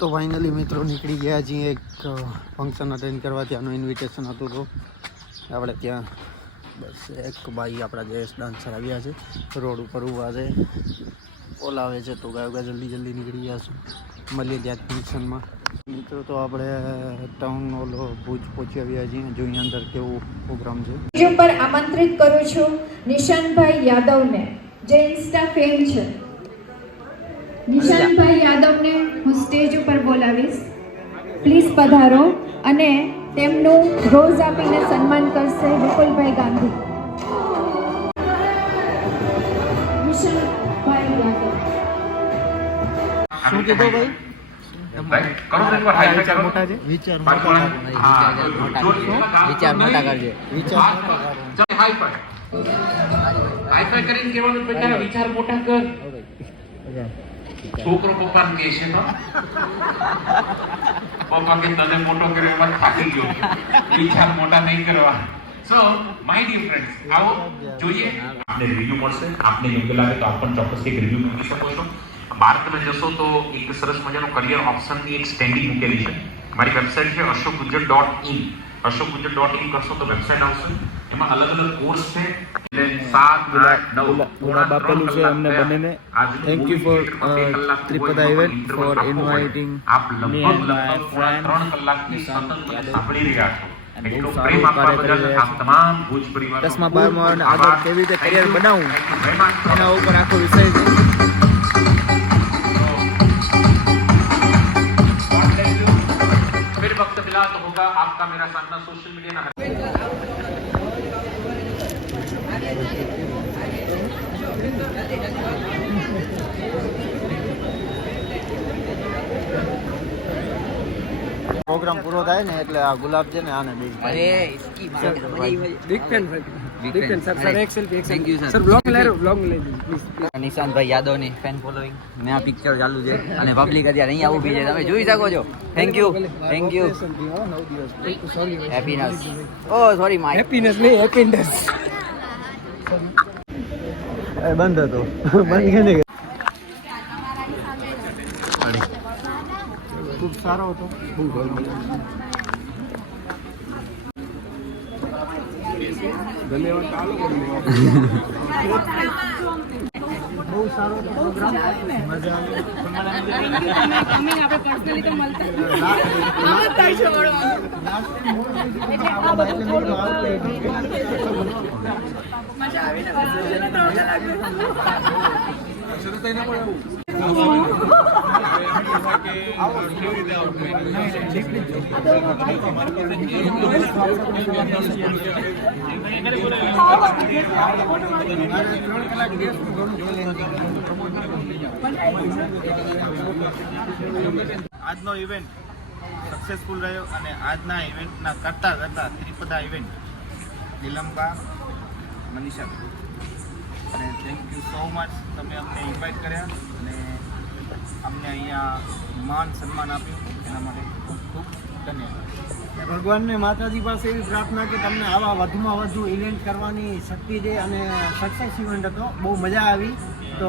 Finally મિત્રો નીકળી ગયા છીએ એક ફંક્શન અટેન્ડ કરવા. ત્યાંનું ઇન્વિટેશન હતું તો આપણે ત્યાં બસ એક ભાઈ આપણા જે ડાન્સર આવ્યા છે. રોડ ઉપર ઊભા છે. બોલાવે છે તો ગાયો ગાય જલ્દી જલ્દી નીકળી ગયા છું. મળીએ ત્યાં ફંક્શનમાં મિત્રો તો આપણે ટાઉન ઓલો ભુજ પહોંચી આવ્યા છીએ. જોઈએ અંદર કેવું પ્રોગ્રામ છે. ઉપર આમંત્રિત કરું છું નિશાનભાઈ યાદવને. જે ઇન્સ્ટા ફેમ છે. નિશાનભાઈ યાદવને હું બોલાવીશ પ્લીઝ પધારો અને તેમનું રોઝ આપીને સન્માન કરશે વિપુલભાઈ ગાંધી. શું કીધું ભાઈ? વિચાર મોટા કરજે. વિચાર કરીને કહેવાનું વિચાર મોટા કર. છોકરો પપ્પાને કે છે તો પપ્પા કે, તને મોટો કર્યો એમાં થાકી ગયો. ઈચ્છા મોટા નહીં કરવા. સો માય ડિયર ફ્રેન્ડ્સ આવો, જોઈએ. આપને રિવ્યુ મળશે. આપને યોગ્ય લાગે તો આપ પણ ચોક્કસ એક રિવ્યુ મૂકી શકો છો. બહાર તમે જશો તો એક સરસ મજાનું કરિયર ઓપ્શનની એક સ્ટેન્ડિંગ મૂકેલી છે. મારી વેબસાઇટ છે Ashok Gujar dot in Ashok Gujar dot in કરશો તો વેબસાઇટ આવશે. એમાં અલગ અલગ કોર્સ છે એટલે સાત આઠ નવ ગુલાબ આપેલું છે અમને બંનેને. Thank you for, uh, Tripada event for inviting આપ me લગભગ and my લગભગ પોણા friend ત્રણ કલાકથી સતત મને સાંભળી રહ્યા છો અને એટલો બહુ સારું પ્રેમ આપવા કાર્ય કરી બદલ રહ્યા આપ છો. તમામ ભુજ પરિવારનો દસમા ખૂબ બારમા ખૂબ અને આગળ આભાર. કેવી રીતે Thank career you. બનાવવું, Thank you very much. એના ઉપર આખો વિષય છે God bless you. फिर वक्त मिला तो होगा आपका मेरा सामना सोशल मीडिया પ્રોગ્રામ પૂરો થાય ને એટલે આ ગુલાબ છે ને આને બીજ ભાઈ. બિગ ફેન બિગ ફેન ભાઈ યાદવ આ પિક્ચર ચાલુ છે. અને પબ્લિક અત્યારે અહીંયા ઊભી છે. તમે જોઈ શકો છો. Thank you thank you happiness oh sorry my happiness નહીં હેપીનેસ બંધ હતો. બંધ સારો હતો. બહુ સારો હતો. મજા આવી. આજનો ઇવેન્ટ સક્સેસફુલ રહ્યો અને આજના ઇવેન્ટના કરતા કરતા ત્રિપદા ઇવેન્ટ નિલંબા, મનીષા. અને થેન્ક યુ સો મચ તમે અમને ઇન્વાઇટ કર્યા અને અહીંયા માન સન્માન આપ્યું. એના માટે ખૂબ ખૂબ ધન્યવાદ. ભગવાનને માતાજી પાસે એવી પ્રાર્થના કે તમને આવા વધુમાં વધુ ઇવેન્ટ કરવાની શક્તિ દે અને સક્સેસ ઇવેન્ટ હતો. બહુ મજા આવી. તો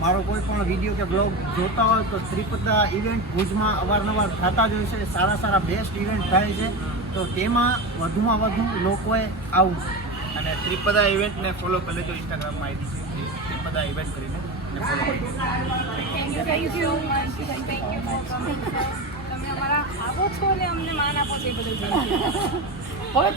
મારો કોઈ પણ વીડિયો કે બ્લોગ જોતા હોય તો ત્રિપદા ઇવેન્ટ ભુજમાં અવારનવાર થતા જ હોય છે. સારા સારા બેસ્ટ ઇવેન્ટ થાય છે. તો તેમાં વધુમાં વધુ લોકોએ આવવું અને ત્રિપદા ઇવેન્ટને ફોલો કરી લેજો ઇન્સ્ટાગ્રામમાં આઈડી છે. ત્રિપદા ઇવેન્ટ કરીને અને ફોલો કરી લેજો. થેન્ક યુ થેન્ક યુ તમે અમારા આવો છો અને અમને માન આપો છો એ બધું હવે